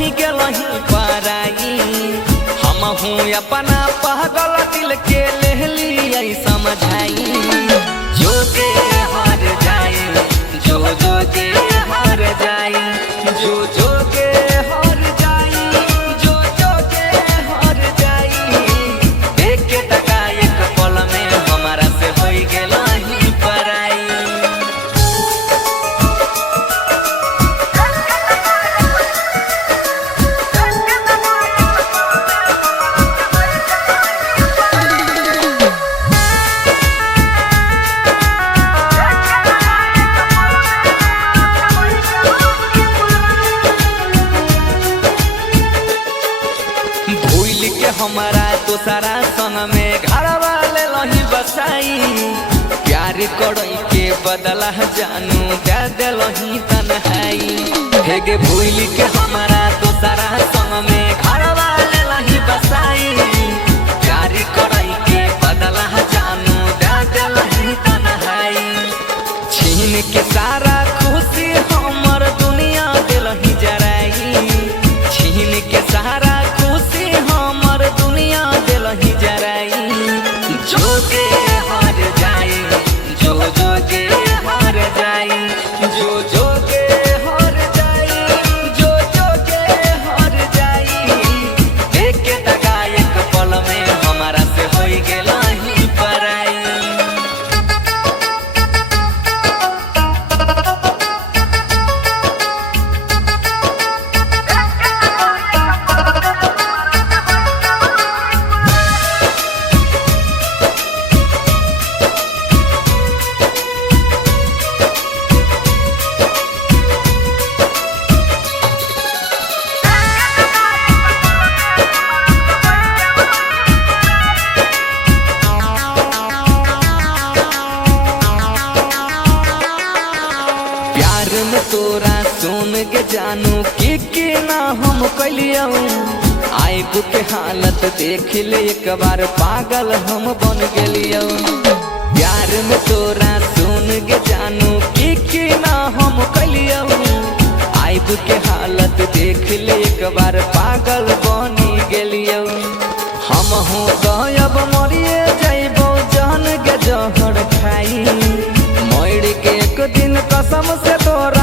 होई गेलही पराई। हम हूँ अपना पागल दिल के लेली समझाई। जो के हार जाए जो जो के हार जाए जो जो के हार जाए जो जो के हार जाए। देख के टका एक पल में हमारा से होई गेलही पराई। हमारा दूसरा संग में घर वाले लही बसाई। प्यार करई के बदला जानू दे दिलही तन्हाई। हेगे भूल के हमारा दूसरा संग में घर वाले लही बसाई। प्यार करई के बदला जानू दे दिलही तन्हाई। छीन के सारा खुशी हमर दुनिया दिलही जराई। छीन के सारा खुशी हमर दुनिया दिलही जराई। जो के हार जाए जो जो के हार जाए जो जो के हार जाए जो जो के हार जाए। देख के टका एक पल में हमारा से होई गेलही पराई। तोरा सुन के जानू कि ना हम कलियो। आइब के हालत देख ले एक बार पागल हम बन गेलियो। प्यार में तोरा सुन के जानू कि ना हम कलियो। आइब के हालत देख ले एक बार पागल बनी गेलियो। हम हूँ गायब मरिए जाइबो जान के जहर खाई। मर के एक दिन कसम से तोरा